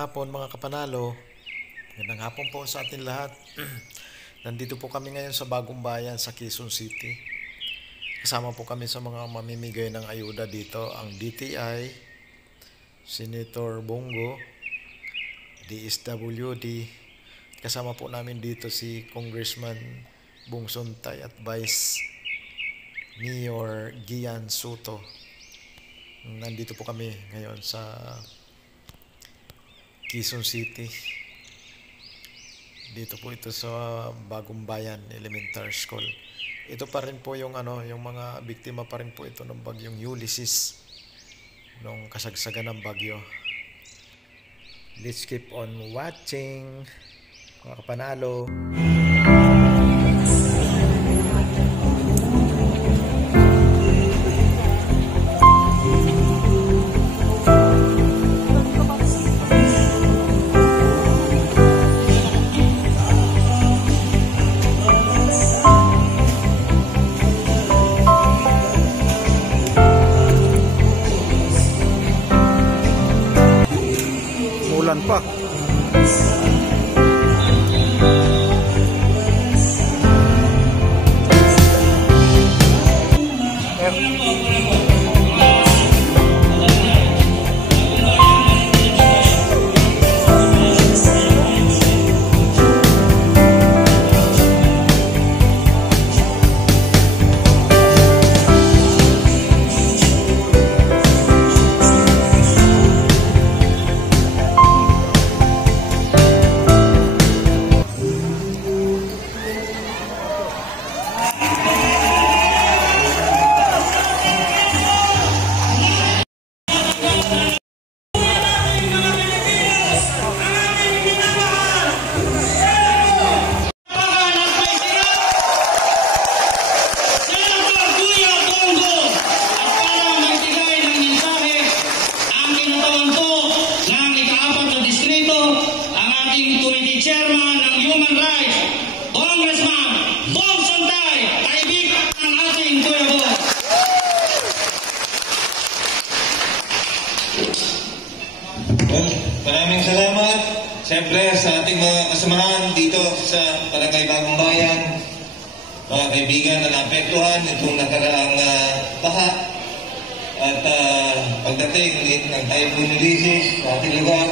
hapon mga kapanalo. Magandang hapon po sa atin lahat. Nandito po kami ngayon sa Bagong Bayan sa Quezon City. Kasama po kami sa mga mamimigay ng ayuda dito, ang DTI, Senator Bongo, DSWD. Kasama po namin dito si Congressman Bong Sontay at Vice Mayor Gian Soto. Nandito po kami ngayon sa Quezon City. Dito po ito sa Bagong Bayan Elementary School. Ito pa rin po yung yung mga biktima pa rin po ito ng bagyong Ulysses nung kasagsagan ng bagyo. Let's keep on watching mga kapanalo. Ulan pa. Chairman ng Human Rights, Congressman Bong Sontay, kaibigan ng ating Kuya Bong. Maraming salamat. Siyempre sa ating mga kasamahan dito sa Barangay Bagong Bayan, mga kaibigan na naapektuhan itong nakaraang baha at pagdating ng Typhoon Ulysses sa ating lugar.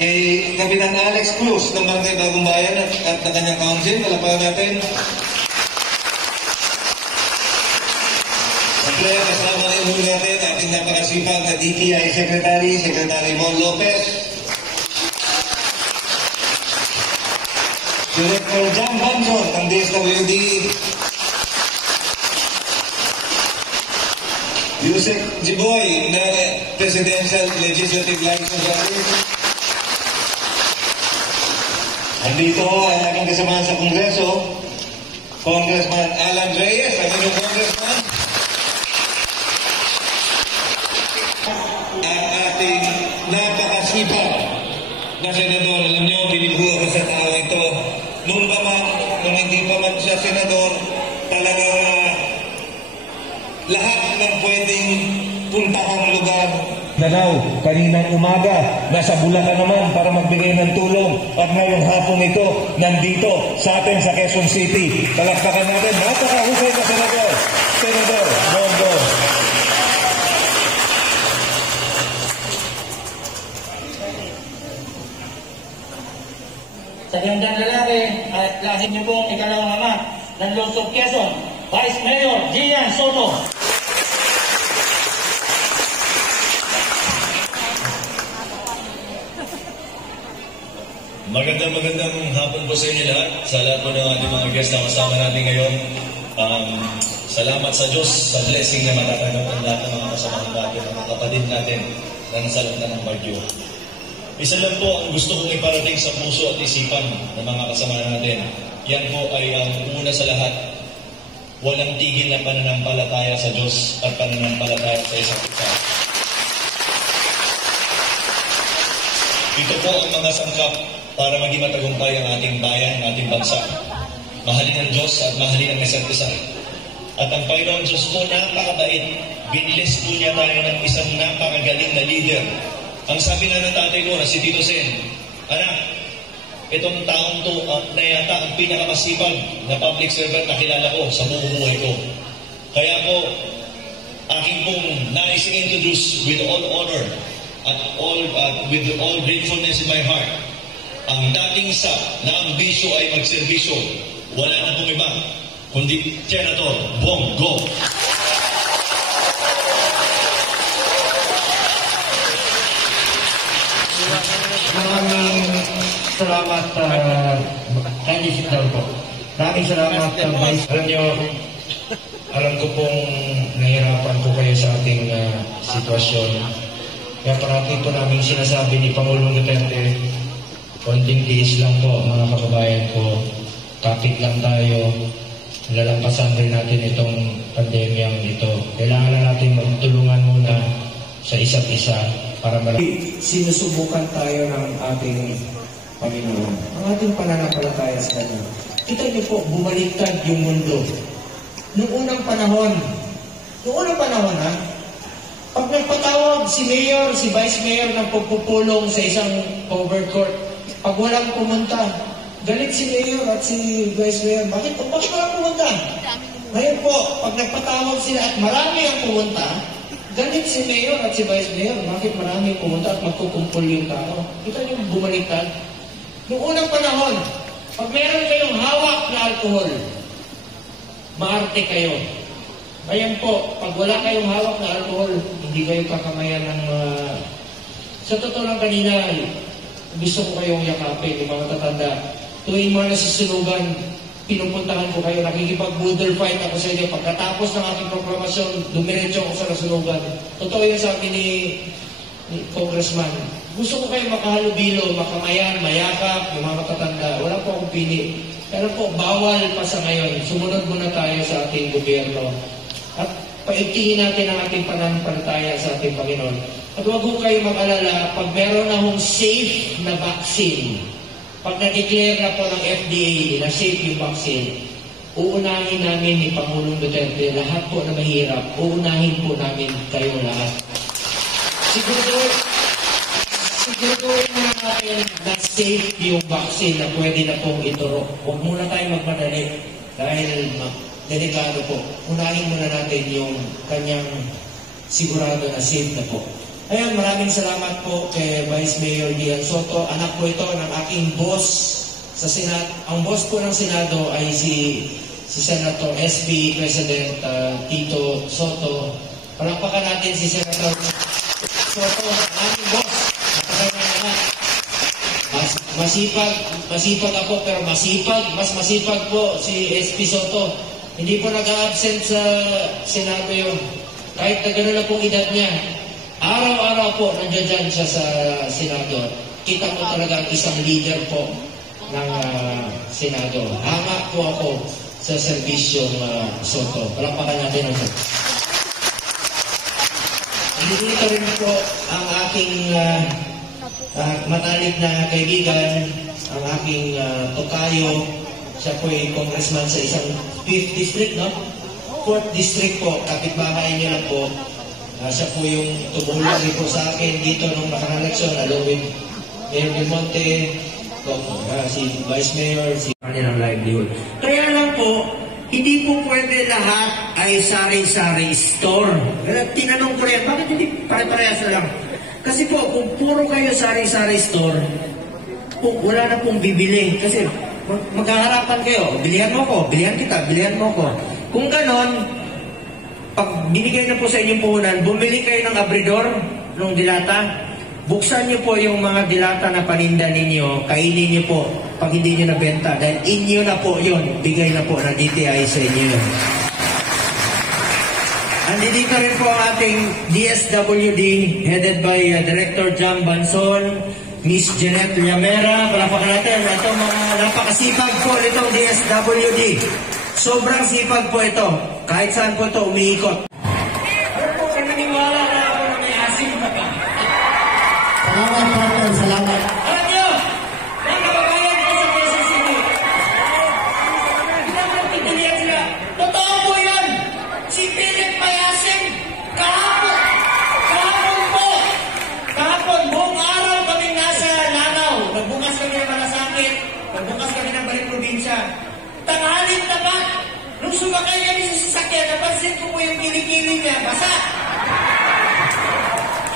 Kay Kapitan Alex Cruz ng Barangay Bagong Bayan at ng kanyang council, palapakan natin. Siyempre, kasama na yung natin ating napakasipag na DTI Secretary Mon Lopez. Director John Banson ng DSWD. Yusek Jiboy ng Presidential Legislative License Office. Andito ang aking kasama sa Kongreso, Congressman Alan Reyes, ang inyong Congressman. Ang ating napakasipag na senador. Alam nyo, binilho ako sa tao ito. Nung hindi pa man siya senador, talagang lahat ng pwedeng puntahang lugar. Nanaw, kaninang umaga, nasa Bulacan naman para magbigay ng tulong. At ngayong hapon ito, nandito sa atin sa Quezon City. Palakpakan natin, napakahusay na senador, Senador Bongo. Sa gandang lalaki at klase niyo pong ikalawang ama ng Lungsod Quezon, Vice Mayor Gian Soto. Magandang hapon po sa inyo lahat. Sa lahat po ng ating mga guests na kasama natin ngayon. Salamat sa Diyos sa blessing na matatanggap ng lahat ng mga kasamahan natin, mga kapatid natin na nasa loob ng bagyo. Isa lang po ang gusto kong iparating sa puso at isipan ng mga kasamahan natin. Yan po ay ang una sa lahat. Walang tigil na pananampalataya sa Diyos at pananampalataya sa isa't isa. Ito po ang mga sangkap para maging matagumpay ang ating bayan, ang ating bansa. Mahalin ang Diyos at mahalin ang isa't isa. At ang Panginoon Diyos po napakabait. Binilist po niya tayo ng isang napakagaling na leader. Ang sabi nga ng tatay ko na si Tito Sen, anak, itong taong to na yata ang pinakamasipag na public servant na kilala ko sa buong buhay ko. Kaya po, aking pong nais introduce with all honor at with all gratefulness in my heart, ang dating sa na ang bisyo ay magserbisyo, wala na pong iba, kundi Senator Bongo. Maraming salamat, kindly sit down po. Maraming salamat, Vice. Alam ko pong nahirapan po kayo sa ating sitwasyon. Kaya parati po namin sinasabi ni Pangulong Duterte, konting tiis lang po mga kababayan ko. Kapit lang tayo. Lalampasan rin natin itong pandemyang ito. Kailangan na natin magtulungan muna sa isa't isa para Sinusubukan tayo ng ating Panginoon. Ang ating pananampalataya sa Kanya. Kita niyo po, bumaliktad yung mundo. Noong unang panahon ha, pag nagpatawag si Mayor, si Vice Mayor ng pagpupulong sa isang covered court, pag walang pumunta, galit si Mayor at si Vice Mayor. Bakit walang pumunta? Ngayon po, pag nagpatawag sila at marami ang pumunta, galit si Mayor at si Vice Mayor. Bakit marami pumunta at magkukumpul yung tao? Kita niyo bumaliktad. Noong unang panahon, pag meron kayong hawak na alkohol, maarte kayo. Ngayon po, pag wala kayong hawak na alkohol, hindi kayo kakamayan ng Sa totoo lang kanina, gusto ko kayong yakapin, yung mga tatanda. Tuwing mga nasusunugan, pinupuntahan ko kayo, nakikipag-boodle fight ako sa inyo. Pagkatapos ng aking proklamasyon, dumiretso ako sa nasunugan. Totoo yun sa akin ni Congressman. Gusto ko kayo makahalubilo, makamayan, mayakap, yung mga tatanda. Wala po akong pili. Pero po, bawal pa sa ngayon. Sumunod muna tayo sa ating gobyerno. At paigtingin natin ang ating pananampalataya sa ating Panginoon. At huwag po kayo mag-alala, pag meron na hong safe na vaccine, pag na-declare na po ng FDA na safe yung vaccine, uunahin namin ni Pangulong Duterte, lahat po na mahirap, uunahin po namin kayo lahat. Siguraduhin muna natin na safe yung vaccine na pwede na pong ituro. Huwag muna tayo magmadali dahil delikado po. Unahin muna natin yung kanyang sigurado na safe na po. Ayan, maraming salamat po kay Vice Mayor Gian Soto. Anak po ito ng aking boss sa Senado. Ang boss po ng Senado ay si Senator SB President Tito Soto. Palakpakan natin si Senator Soto, ang aming boss. Masipag ako, pero mas masipag po si SP Soto. Hindi po nag-absent sa Senado yun. Kahit na gano'n na pong edad niya, araw-araw po nandiyan dyan siya sa Senado. Kita mo talaga isang leader po ng Senado. Hanga po ako sa serbisyong Soto. Palakpakan natin ang Soto. Dito rin po ang aking matalik na kaibigan, ang aking tokayo. Siya po ay congressman sa isang 5th district, no? 4th district po, kapitbahay niya lang po. Siya po yung tumulong rin po sa akin dito nung nakarang eleksyon, along with Mayor Del Monte, si Vice Mayor, si kanilang livelihood. Kaya lang po, hindi po pwede lahat ay sari-sari store. Tinanong ko rin, bakit hindi pare-parehas na lang? Kasi po, kung puro kayo sari-sari store, wala na pong bibili. Kasi magkaharapan kayo, bilihan mo ko, bilihan kita, bilihan mo ko. Kung ganon, pag binigay na po sa inyong puhunan, bumili kayo ng abridor, ng dilata, buksan niyo po yung mga dilata na paninda ninyo, kainin niyo po pag hindi niyo nabenta. Dahil inyo na po yun, bigay na po ng DTI sa inyo. Andito rin po ang ating DSWD, headed by Director Jam Banson, Miss Jeanette Llamera. Palapakan natin. Ito mga napakasipag po itong DSWD. Sobrang sipag po ito. Kahit saan po ito umiikot. Ano po, naniniwala na ako na may asim pa ka. Salamat, partner. Salamat. Alam nyo, mga kababayan ko sa Quezon City. Pinapagpitilihan sila. Totoo po yan. Si Philip may asim. Kahapon po. Nung sumakay kami sa sasakyan, napansin ko po yung kilikili niya, basa.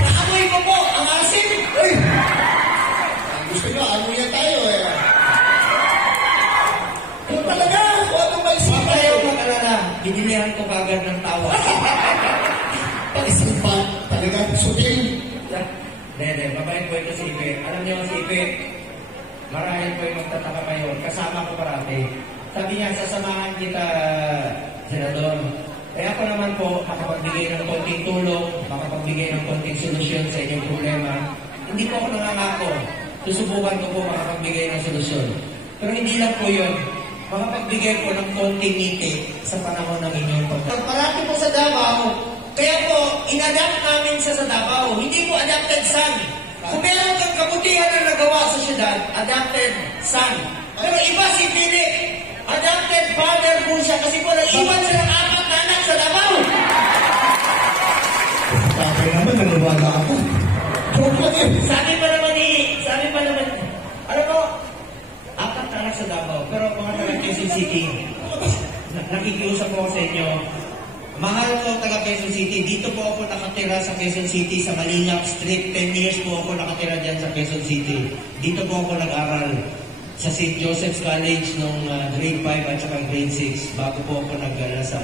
Naamoy ko po, ang asin. Uy! Gusto nyo, amuyan tayo eh. Yung talaga, kung ano may Huwag sila. kayo mag-alala, binilihan ko kagad ng tawa. Pag-isip pa, talaga, sutil. Hindi, mabait po ito si Ipe. Alam niyo si Ipe, marahil po yung magtataka kayo, kasama ko parati. Sabi niya, sasamahan kita, Senador. Kaya ako naman po, makapagbigay ng konting tulong, makapagbigay ng konting solusyon sa inyong problema. Hindi po ako nangangako. Susubukan ko po makapagbigay ng solusyon. Pero hindi lang po yun. Makapagbigay po ng konting ngiti sa panahon ng inyong pagkakas. Parati po sa Davao, kaya po, in-adapt namin sa Davao. Hindi po adapted son. Kung meron kang kabutihan na nagawa sa syudad, adapted son. Pero iba si Philip, adapted father po siya kasi po naiwan siya ng 4 na anak sa Davao. Tapos naman, naniwala ako. Joke lang eh. Sabi pa naman, ano po, 4 na anak sa Davao, pero mga taga Quezon City, nakikiusap po ako sa inyo, mahal ko taga Quezon City, dito po ako nakatira sa Quezon City, sa Malingap Street, 10 years po ako nakatira dyan sa Quezon City. Dito po ako nag-aral sa St. Joseph's College nung grade 5 at saka grade 6 bago po ako nag-alasal.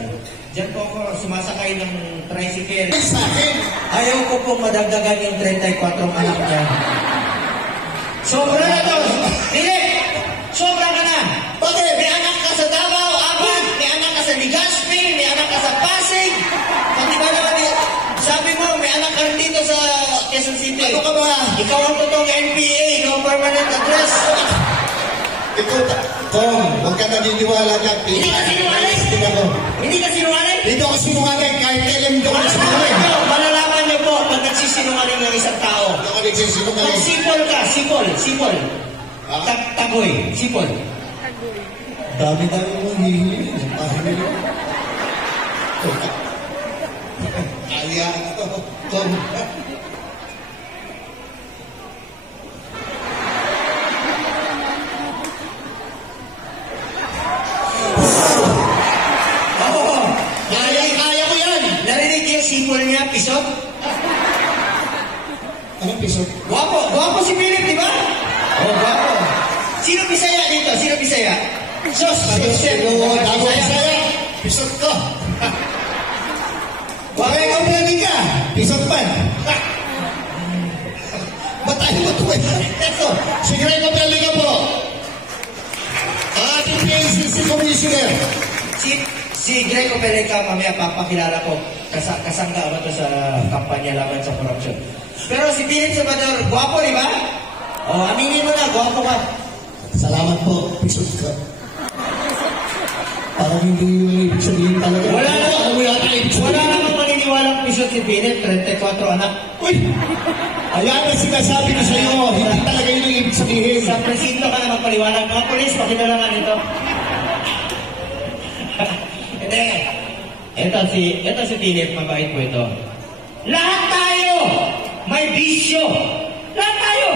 Diyan po ako sumasakay ng tricycle. Sa akin, Ayaw ko pong madagdagan yung 34 anak niya. Sobra na to! Hindi! Sobra ka na! Bakit? May anak ka sa Davao, 4. May anak ka sa Legazpi, may anak ka sa Pasig. Pati ba naman sabi mo, may anak ka rin dito sa Quezon City. Ano ka ba? Ikaw ang totoong NPA, no permanent address. ikaw, Tom, huwag ka naniniwala dyan. Hindi ka sinungaling? Ako. Hindi ka sinungaling? Dito ako sinungaling, kahit kailan dito ako sinungaling. Malalaman niyo po pag nagsisinungaling ng isang tao. Dito ako Pag nagsisinungaling. sipol ka, sipol. Ah? Tagoy, sipol. Dami-dami mong hihiling. Pahiling. Kaya ito, Tom. Kaya ko yan. Narinig niyo sipol niya, pisot? Anong piso? Guwapo si Philip, di ba? Oh, guwapo. Sino Bisaya dito? Sino Bisaya? Sos, Pero, dago saya. Pisot ko. Bakit ikaw pinagin ka? Pisot man. Ba't tayo matuwid? Ito, si Grego Pelica po. Ang ating PNCC Commissioner. Si Greg Opeleca, mamaya papakilala ko. Kasangga ba ito sa kampanya laban sa korupsyon. Pero si Philip Salvador, guwapo, di ba? Oh, aminin mo na, guwapo ka. Salamat po, pisot ko. Parang hindi yung ibig sabihin talaga. Wala na. Ano yata ibig Wala sabihin? namang maniniwalang pisot si Philip, 34 anak. Uy! Ayan na sinasabi ko sa'yo. Hindi talaga yun yung ibig sabihin. Sa presinto ka na magpaliwanag. Mga polis, pakilala nga nito. Hindi. Ito si Philip, mabait po ito. Lahat tayo may bisyo. Lahat tayo.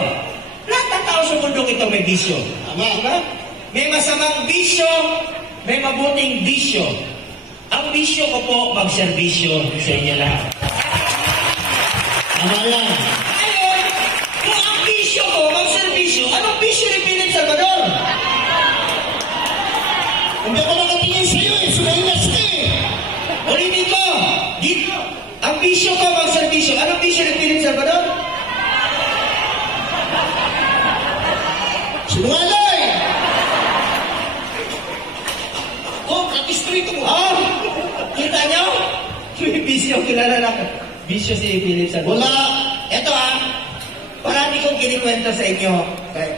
Lahat ng tao sa mundong ito may bisyo. Tama. Diba? May masamang bisyo, may mabuting bisyo. Ang bisyo ko po, magserbisyo sa inyo lahat. Tama yan. Ngayon, kung ang bisyo ko, magserbisyo, anong bisyo ni Philip Salvador? Hindi ako nakatingin sa'yo eh. Sumayinas ka eh. Ulitin ko, ang bisyo ko, magserbisyo, anong bisyo ni Philip Salvador? Sinungalay! Oh, katistrito mo. Oh, kita nyo? May bisyo, kilala na ko. Bisyo si Philip Salvador. Wala. Ito parati kong kinikwento sa inyo.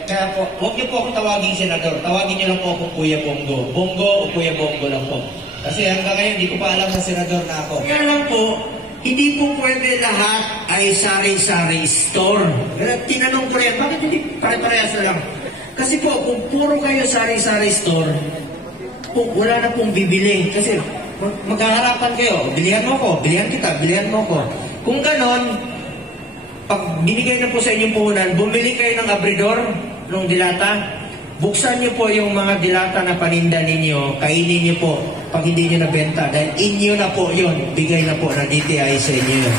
Kaya po, huwag niyo po akong tawagin senador. Tawagin niyo lang po akong Kuya Bongo. Bongo o Kuya Bongo lang po. Kasi hanggang ngayon, hindi ko pa alam na senador na ako. Kaya lang po, hindi po pwede lahat ay sari-sari store. Tinanong ko rin, bakit hindi pare-parehas na lang? Kasi po, kung puro kayo sari-sari store, wala na pong bibili. Kasi magkaharapan kayo, bilihan mo ko, bilihan kita, bilihan mo ko. Kung ganon, pag binigay na po sa inyong puhunan, bumili kayo ng abridor, ng dilata, buksan niyo po yung mga dilata na paninda ninyo, kainin niyo po pag hindi niyo nabenta dahil inyo na po yun, bigay na po na DTI sa inyo yun.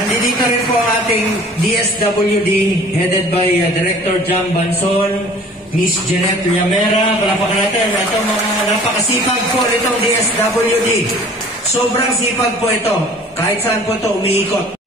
Nandito rin po ang ating DSWD headed by Director Jam Banson, Miss Jeanette Llamera. Palapakan natin. Ito mga napakasipag po itong DSWD. Sobrang sipag po ito. Kahit saan po ito umiikot.